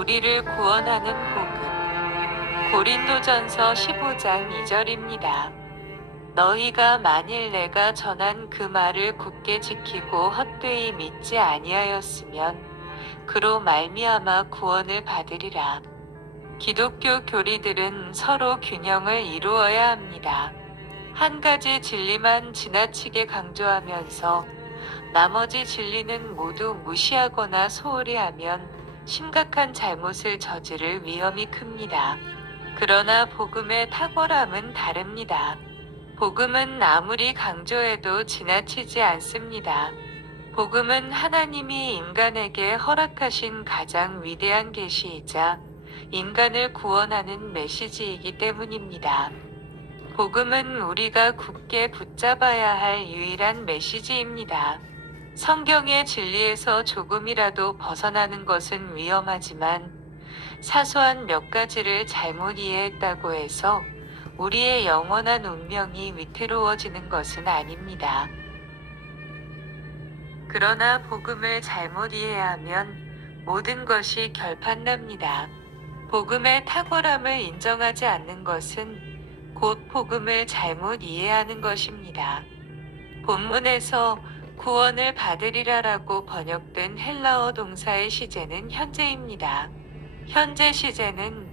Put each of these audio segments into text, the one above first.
우리를 구원하는 복음. 고린도전서 15장 2절입니다. 너희가 만일 내가 전한 그 말을 굳게 지키고 헛되이 믿지 아니하였으면 그로 말미암아 구원을 받으리라. 기독교 교리들은 서로 균형을 이루어야 합니다. 한 가지 진리만 지나치게 강조하면서 나머지 진리는 모두 무시하거나 소홀히 하면 심각한 잘못을 저지를 위험이 큽니다. 그러나 복음의 탁월함은 다릅니다. 복음은 아무리 강조해도 지나치지 않습니다. 복음은 하나님이 인간에게 허락하신 가장 위대한 계시이자 인간을 구원하는 메시지이기 때문입니다. 복음은 우리가 굳게 붙잡아야 할 유일한 메시지입니다. 성경의 진리에서 조금이라도 벗어나는 것은 위험하지만 사소한 몇 가지를 잘못 이해했다고 해서 우리의 영원한 운명이 위태로워지는 것은 아닙니다. 그러나 복음을 잘못 이해하면 모든 것이 결판납니다. 복음의 탁월함을 인정하지 않는 것은 곧 복음을 잘못 이해하는 것입니다. 본문에서 구원을 받으리라라고 번역된 헬라어 동사의 시제는 현재입니다. 현재 시제는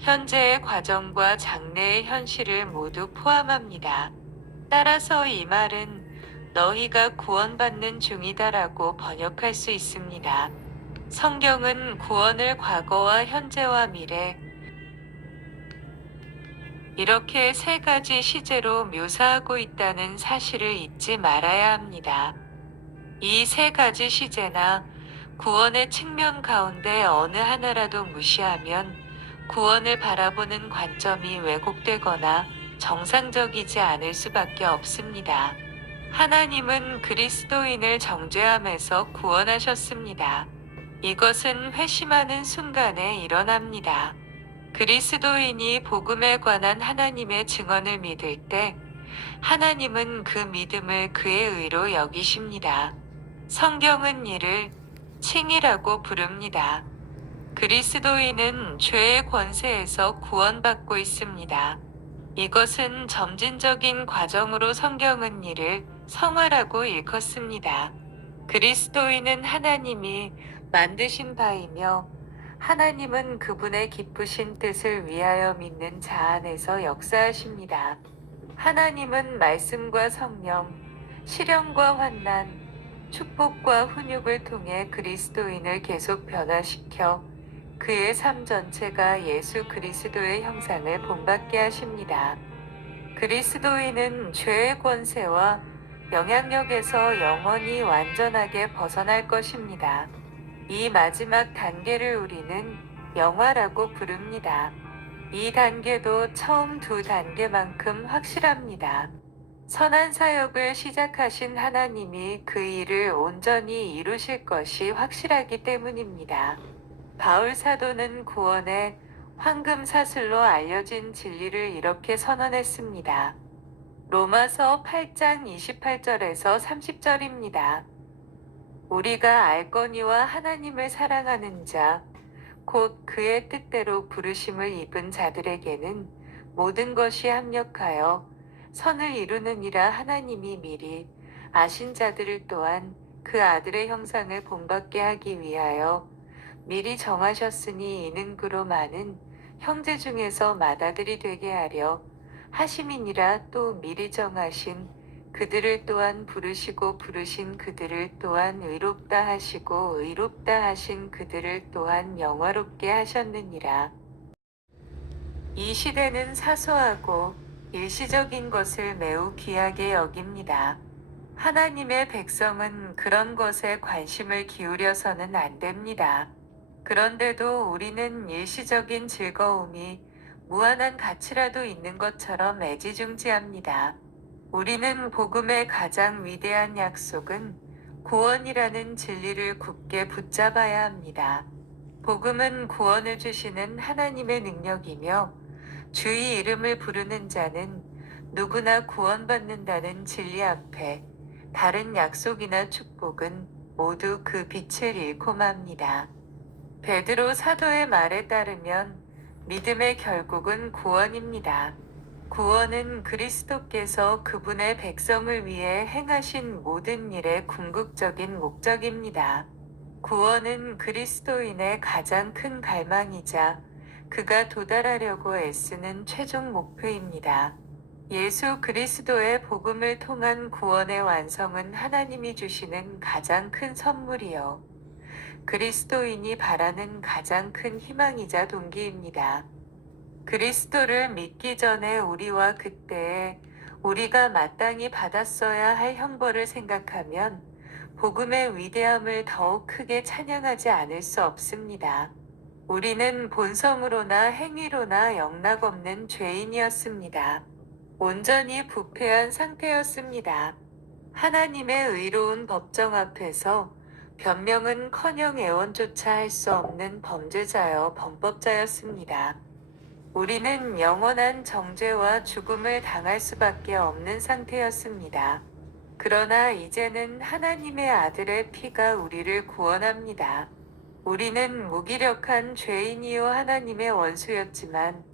현재의 과정과 장래의 현실을 모두 포함합니다. 따라서 이 말은 너희가 구원받는 중이다라고 번역할 수 있습니다. 성경은 구원을 과거와 현재와 미래, 이렇게 세 가지 시제로 묘사하고 있다는 사실을 잊지 말아야 합니다. 이 세 가지 시제나 구원의 측면 가운데 어느 하나라도 무시하면 구원을 바라보는 관점이 왜곡되거나 정상적이지 않을 수밖에 없습니다. 하나님은 그리스도인을 정죄함에서 구원하셨습니다. 이것은 회심하는 순간에 일어납니다. 그리스도인이 복음에 관한 하나님의 증언을 믿을 때 하나님은 그 믿음을 그의 의로 여기십니다. 성경은 이를 칭이라고 부릅니다. 그리스도인은 죄의 권세에서 구원받고 있습니다. 이것은 점진적인 과정으로 성경은 이를 성화라고 일컫습니다. 그리스도인은 하나님이 만드신 바이며 하나님은 그분의 기쁘신 뜻을 위하여 믿는 자 안에서 역사하십니다. 하나님은 말씀과 성령, 시련과 환난, 축복과 훈육을 통해 그리스도인을 계속 변화시켜 그의 삶 전체가 예수 그리스도의 형상을 본받게 하십니다. 그리스도인은 죄의 권세와 영향력에서 영원히 완전하게 벗어날 것입니다. 이 마지막 단계를 우리는 영화라고 부릅니다. 이 단계도 처음 두 단계만큼 확실합니다. 선한 사역을 시작하신 하나님이 그 일을 온전히 이루실 것이 확실하기 때문입니다. 바울 사도는 구원의 황금 사슬로 알려진 진리를 이렇게 선언했습니다. 로마서 8장 28절에서 30절입니다. 우리가 알거니와 하나님을 사랑하는 자, 곧 그의 뜻대로 부르심을 입은 자들에게는 모든 것이 합력하여 선을 이루느니라. 하나님이 미리 아신 자들을 또한 그 아들의 형상을 본받게 하기 위하여 미리 정하셨으니 이는 그로 많은 형제 중에서 맏아들이 되게 하려 하심이니라. 또 미리 정하신 그들을 또한 부르시고 부르신 그들을 또한 의롭다 하시고 의롭다 하신 그들을 또한 영화롭게 하셨느니라. 이 시대는 사소하고 일시적인 것을 매우 귀하게 여깁니다. 하나님의 백성은 그런 것에 관심을 기울여서는 안 됩니다. 그런데도 우리는 일시적인 즐거움이 무한한 가치라도 있는 것처럼 애지중지합니다. 우리는 복음의 가장 위대한 약속은 구원이라는 진리를 굳게 붙잡아야 합니다. 복음은 구원을 주시는 하나님의 능력이며 주의 이름을 부르는 자는 누구나 구원받는다는 진리 앞에 다른 약속이나 축복은 모두 그 빛을 잃고 맙니다. 베드로 사도의 말에 따르면 믿음의 결국은 구원입니다. 구원은 그리스도께서 그분의 백성을 위해 행하신 모든 일의 궁극적인 목적입니다. 구원은 그리스도인의 가장 큰 갈망이자 그가 도달하려고 애쓰는 최종 목표입니다. 예수 그리스도의 복음을 통한 구원의 완성은 하나님이 주시는 가장 큰 선물이요. 그리스도인이 바라는 가장 큰 희망이자 동기입니다. 그리스도를 믿기 전에 우리와 그때에 우리가 마땅히 받았어야 할 형벌을 생각하면 복음의 위대함을 더욱 크게 찬양하지 않을 수 없습니다. 우리는 본성으로나 행위로나 영락없는 죄인이었습니다. 온전히 부패한 상태였습니다. 하나님의 의로운 법정 앞에서 변명은커녕 애원조차 할 수 없는 범죄자여 범법자였습니다. 우리는 영원한 정죄와 죽음을 당할 수밖에 없는 상태였습니다. 그러나 이제는 하나님의 아들의 피가 우리를 구원합니다. 우리는 무기력한 죄인이요 하나님의 원수였지만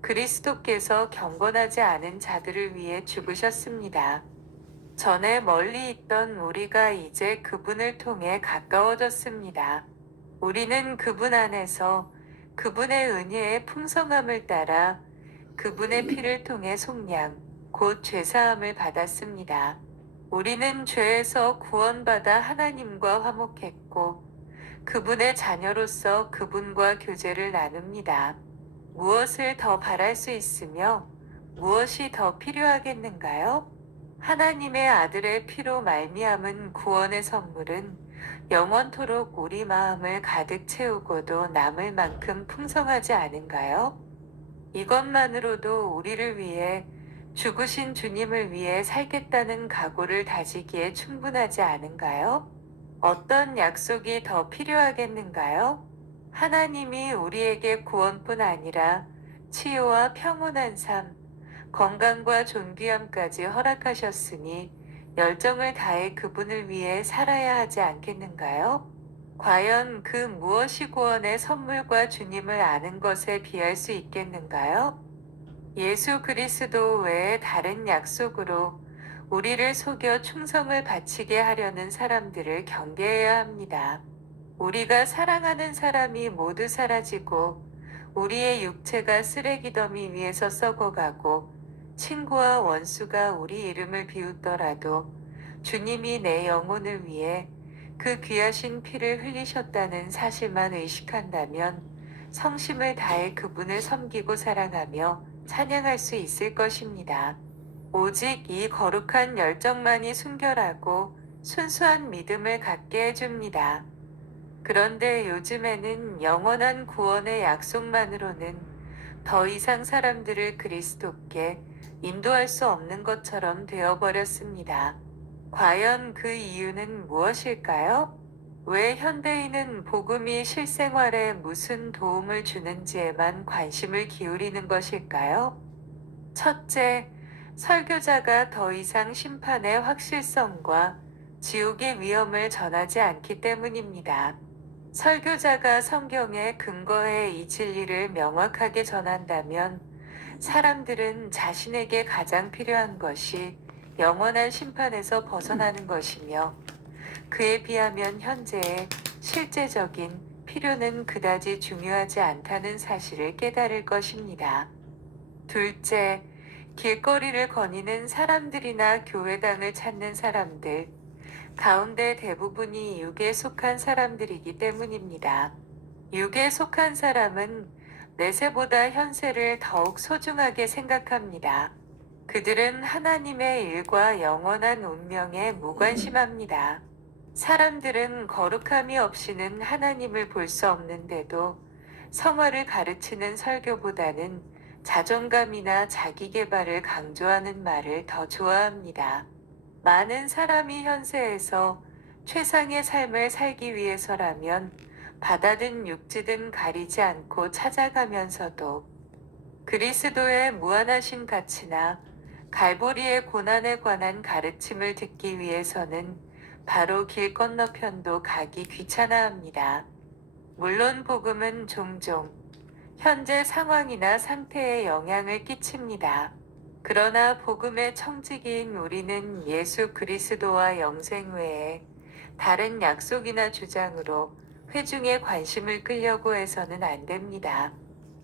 그리스도께서 경건하지 않은 자들을 위해 죽으셨습니다. 전에 멀리 있던 우리가 이제 그분을 통해 가까워졌습니다. 우리는 그분 안에서 그분의 은혜의 풍성함을 따라 그분의 피를 통해 속량, 곧 죄사함을 받았습니다. 우리는 죄에서 구원받아 하나님과 화목했고 그분의 자녀로서 그분과 교제를 나눕니다. 무엇을 더 바랄 수 있으며 무엇이 더 필요하겠는가요? 하나님의 아들의 피로 말미암은 구원의 선물은 영원토록 우리 마음을 가득 채우고도 남을 만큼 풍성하지 않은가요? 이것만으로도 우리를 위해 죽으신 주님을 위해 살겠다는 각오를 다지기에 충분하지 않은가요? 어떤 약속이 더 필요하겠는가요? 하나님이 우리에게 구원뿐 아니라 치유와 평온한 삶, 건강과 존귀함까지 허락하셨으니 열정을 다해 그분을 위해 살아야 하지 않겠는가요? 과연 그 무엇이 구원의 선물과 주님을 아는 것에 비할 수 있겠는가요? 예수 그리스도 외에 다른 약속으로 우리를 속여 충성을 바치게 하려는 사람들을 경계해야 합니다. 우리가 사랑하는 사람이 모두 사라지고 우리의 육체가 쓰레기 더미 위에서 썩어가고 친구와 원수가 우리 이름을 비웃더라도 주님이 내 영혼을 위해 그 귀하신 피를 흘리셨다는 사실만 의식한다면 성심을 다해 그분을 섬기고 사랑하며 찬양할 수 있을 것입니다. 오직 이 거룩한 열정만이 순결하고 순수한 믿음을 갖게 해줍니다. 그런데 요즘에는 영원한 구원의 약속만으로는 더 이상 사람들을 그리스도께 인도할 수 없는 것처럼 되어버렸습니다. 과연 그 이유는 무엇일까요? 왜 현대인은 복음이 실생활에 무슨 도움을 주는지에만 관심을 기울이는 것일까요? 첫째, 설교자가 더 이상 심판의 확실성과 지옥의 위험을 전하지 않기 때문입니다. 설교자가 성경에 근거해 이 진리를 명확하게 전한다면 사람들은 자신에게 가장 필요한 것이 영원한 심판에서 벗어나는 것이며 그에 비하면 현재의 실제적인 필요는 그다지 중요하지 않다는 사실을 깨달을 것입니다. 둘째, 길거리를 거니는 사람들이나 교회당을 찾는 사람들 가운데 대부분이 육에 속한 사람들이기 때문입니다. 육에 속한 사람은 내세보다 현세를 더욱 소중하게 생각합니다. 그들은 하나님의 일과 영원한 운명에 무관심합니다. 사람들은 거룩함이 없이는 하나님을 볼 수 없는데도 성화를 가르치는 설교보다는 자존감이나 자기계발을 강조하는 말을 더 좋아합니다. 많은 사람이 현세에서 최상의 삶을 살기 위해서라면 바다든 육지든 가리지 않고 찾아가면서도 그리스도의 무한하신 가치나 갈보리의 고난에 관한 가르침을 듣기 위해서는 바로 길 건너편도 가기 귀찮아합니다. 물론 복음은 종종 현재 상황이나 상태에 영향을 끼칩니다. 그러나 복음의 청지기인 우리는 예수 그리스도와 영생 외에 다른 약속이나 주장으로 회중의 관심을 끌려고 해서는 안 됩니다.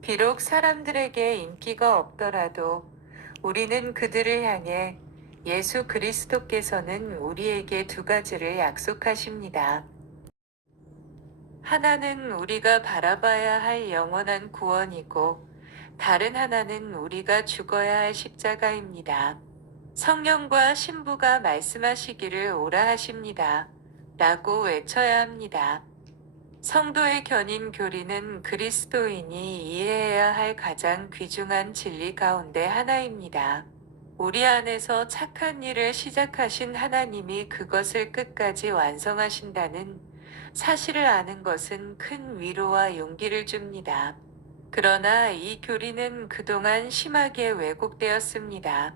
비록 사람들에게 인기가 없더라도 우리는 그들을 향해 예수 그리스도께서는 우리에게 두 가지를 약속하십니다. 하나는 우리가 바라봐야 할 영원한 구원이고, 다른 하나는 우리가 죽어야 할 십자가입니다. 성령과 신부가 말씀하시기를 오라 하십니다. 라고 외쳐야 합니다. 성도의 견인 교리는 그리스도인이 이해해야 할 가장 귀중한 진리 가운데 하나입니다. 우리 안에서 착한 일을 시작하신 하나님이 그것을 끝까지 완성하신다는 사실을 아는 것은 큰 위로와 용기를 줍니다. 그러나 이 교리는 그동안 심하게 왜곡되었습니다.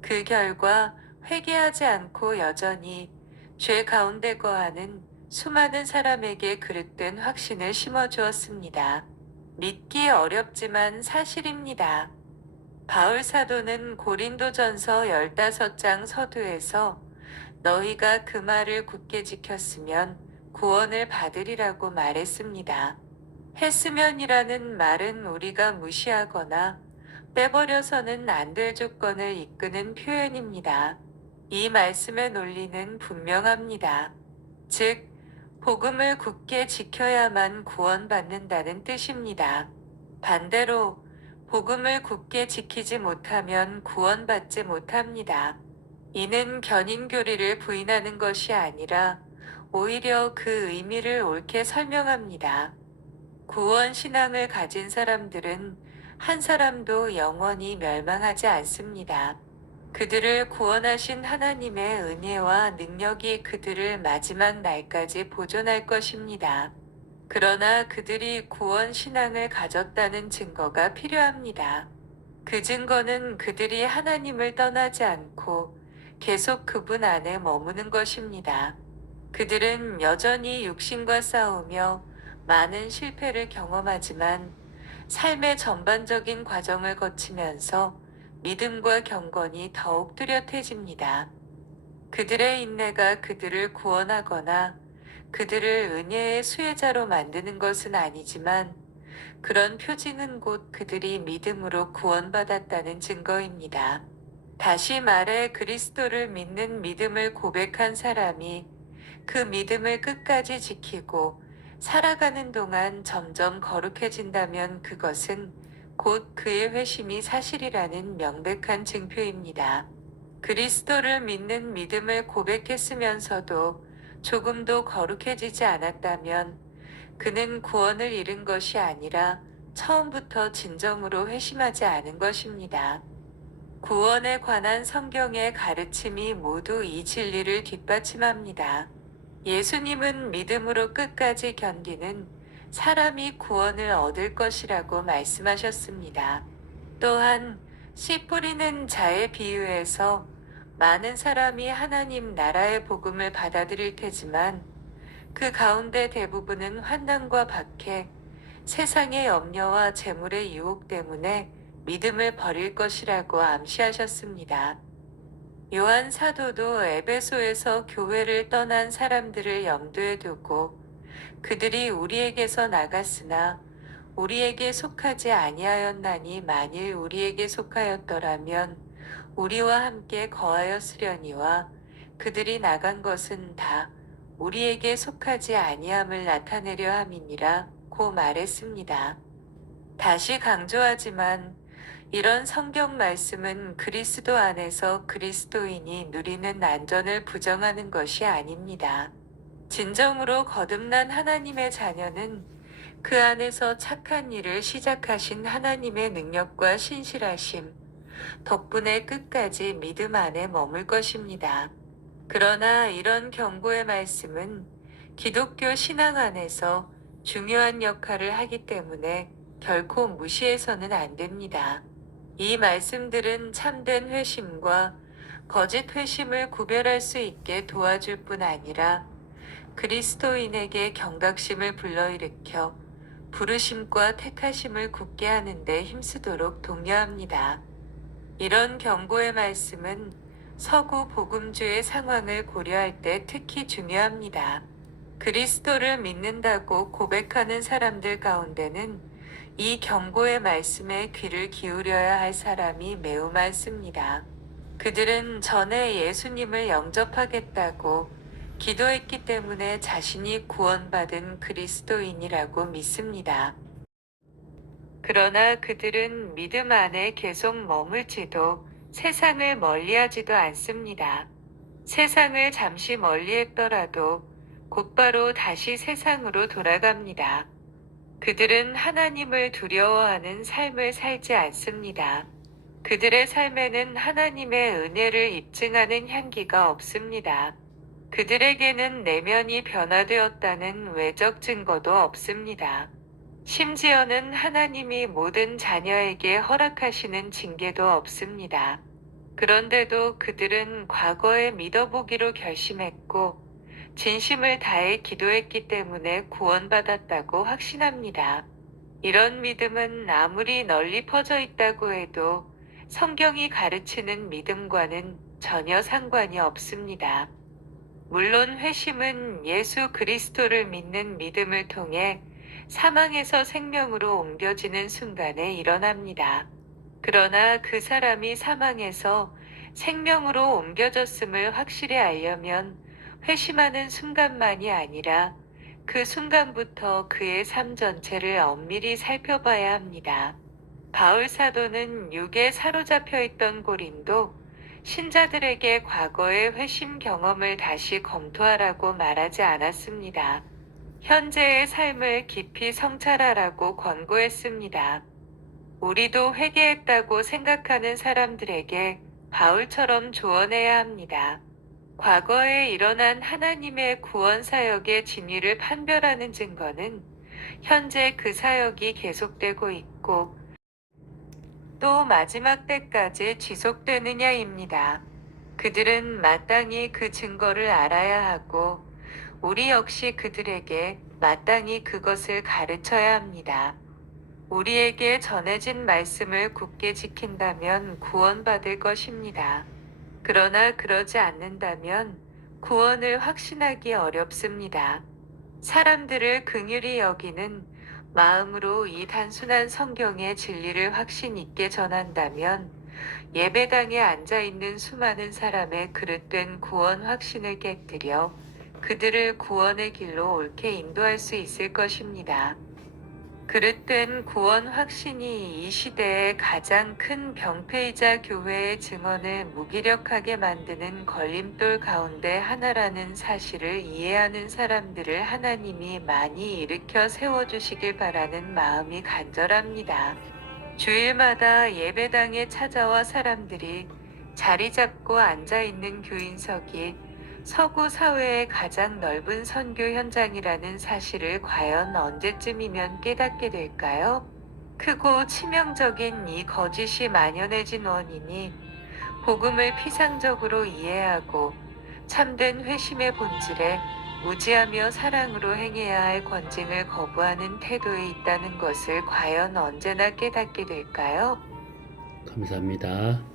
그 결과 회개하지 않고 여전히 죄 가운데 거하는 수많은 사람에게 그릇된 확신을 심어주었습니다. 믿기 어렵지만 사실입니다. 바울 사도는 고린도전서 15장 서두에서 너희가 그 말을 굳게 지켰으면 구원을 받으리라고 말했습니다. 했으면이라는 말은 우리가 무시하거나 빼버려서는 안 될 조건을 이끄는 표현입니다. 이 말씀의 논리는 분명합니다. 즉, 복음을 굳게 지켜야만 구원받는다는 뜻입니다. 반대로, 복음을 굳게 지키지 못하면 구원받지 못합니다. 이는 견인교리를 부인하는 것이 아니라 오히려 그 의미를 옳게 설명합니다. 구원 신앙을 가진 사람들은 한 사람도 영원히 멸망하지 않습니다. 그들을 구원하신 하나님의 은혜와 능력이 그들을 마지막 날까지 보존할 것입니다. 그러나 그들이 구원 신앙을 가졌다는 증거가 필요합니다. 그 증거는 그들이 하나님을 떠나지 않고 계속 그분 안에 머무는 것입니다. 그들은 여전히 육신과 싸우며 많은 실패를 경험하지만 삶의 전반적인 과정을 거치면서 믿음과 경건이 더욱 뚜렷해집니다. 그들의 인내가 그들을 구원하거나 그들을 은혜의 수혜자로 만드는 것은 아니지만 그런 표징은 곧 그들이 믿음으로 구원받았다는 증거입니다. 다시 말해 그리스도를 믿는 믿음을 고백한 사람이 그 믿음을 끝까지 지키고 살아가는 동안 점점 거룩해진다면 그것은 곧 그의 회심이 사실이라는 명백한 증표입니다. 그리스도를 믿는 믿음을 고백했으면서도 조금도 거룩해지지 않았다면 그는 구원을 잃은 것이 아니라 처음부터 진정으로 회심하지 않은 것입니다. 구원에 관한 성경의 가르침이 모두 이 진리를 뒷받침합니다. 예수님은 믿음으로 끝까지 견디는 사람이 구원을 얻을 것이라고 말씀하셨습니다. 또한 씨 뿌리는 자의 비유에서 많은 사람이 하나님 나라의 복음을 받아들일 테지만 그 가운데 대부분은 환난과 박해, 세상의 염려와 재물의 유혹 때문에 믿음을 버릴 것이라고 암시하셨습니다. 요한 사도도 에베소에서 교회를 떠난 사람들을 염두에 두고 그들이 우리에게서 나갔으나 우리에게 속하지 아니하였나니 만일 우리에게 속하였더라면 우리와 함께 거하였으려니와 그들이 나간 것은 다 우리에게 속하지 아니함을 나타내려 함이니라 고 말했습니다. 다시 강조하지만 이런 성경 말씀은 그리스도 안에서 그리스도인이 누리는 안전을 부정하는 것이 아닙니다. 진정으로 거듭난 하나님의 자녀는 그 안에서 착한 일을 시작하신 하나님의 능력과 신실하심 덕분에 끝까지 믿음 안에 머물 것입니다. 그러나 이런 경고의 말씀은 기독교 신앙 안에서 중요한 역할을 하기 때문에 결코 무시해서는 안 됩니다. 이 말씀들은 참된 회심과 거짓 회심을 구별할 수 있게 도와줄 뿐 아니라 그리스도인에게 경각심을 불러일으켜 부르심과 택하심을 굳게 하는데 힘쓰도록 독려합니다. 이런 경고의 말씀은 서구 복음주의 상황을 고려할 때 특히 중요합니다. 그리스도를 믿는다고 고백하는 사람들 가운데는 이 경고의 말씀에 귀를 기울여야 할 사람이 매우 많습니다. 그들은 전에 예수님을 영접하겠다고 기도했기 때문에 자신이 구원받은 그리스도인이라고 믿습니다. 그러나 그들은 믿음 안에 계속 머물지도 세상을 멀리하지도 않습니다. 세상을 잠시 멀리했더라도 곧바로 다시 세상으로 돌아갑니다. 그들은 하나님을 두려워하는 삶을 살지 않습니다. 그들의 삶에는 하나님의 은혜를 입증하는 향기가 없습니다. 그들에게는 내면이 변화되었다는 외적 증거도 없습니다. 심지어는 하나님이 모든 자녀에게 허락하시는 징계도 없습니다. 그런데도 그들은 과거에 믿어보기로 결심했고 진심을 다해 기도했기 때문에 구원받았다고 확신합니다. 이런 믿음은 아무리 널리 퍼져 있다고 해도 성경이 가르치는 믿음과는 전혀 상관이 없습니다. 물론 회심은 예수 그리스도를 믿는 믿음을 통해 사망에서 생명으로 옮겨지는 순간에 일어납니다. 그러나 그 사람이 사망에서 생명으로 옮겨졌음을 확실히 알려면 회심하는 순간만이 아니라 그 순간부터 그의 삶 전체를 엄밀히 살펴봐야 합니다. 바울 사도는 육에 사로잡혀 있던 고린도 신자들에게 과거의 회심 경험을 다시 검토하라고 말하지 않았습니다. 현재의 삶을 깊이 성찰하라고 권고했습니다. 우리도 회개했다고 생각하는 사람들에게 바울처럼 조언해야 합니다. 과거에 일어난 하나님의 구원 사역의 진위를 판별하는 증거는 현재 그 사역이 계속되고 있고 또 마지막 때까지 지속되느냐입니다. 그들은 마땅히 그 증거를 알아야 하고 우리 역시 그들에게 마땅히 그것을 가르쳐야 합니다. 우리에게 전해진 말씀을 굳게 지킨다면 구원받을 것입니다. 그러나 그러지 않는다면 구원을 확신하기 어렵습니다. 사람들을 긍휼히 여기는 마음으로 이 단순한 성경의 진리를 확신 있게 전한다면 예배당에 앉아 있는 수많은 사람의 그릇된 구원 확신을 깨뜨려 그들을 구원의 길로 옳게 인도할 수 있을 것입니다. 그릇된 구원 확신이 이 시대의 가장 큰 병폐이자 교회의 증언을 무기력하게 만드는 걸림돌 가운데 하나라는 사실을 이해하는 사람들을 하나님이 많이 일으켜 세워주시길 바라는 마음이 간절합니다. 주일마다 예배당에 찾아와 사람들이 자리 잡고 앉아있는 교인석이 서구 사회의 가장 넓은 선교 현장이라는 사실을 과연 언제쯤이면 깨닫게 될까요? 크고 치명적인 이 거짓이 만연해진 원인이 복음을 피상적으로 이해하고 참된 회심의 본질에 무지하며 사랑으로 행해야 할 권징을 거부하는 태도에 있다는 것을 과연 언제나 깨닫게 될까요? 감사합니다.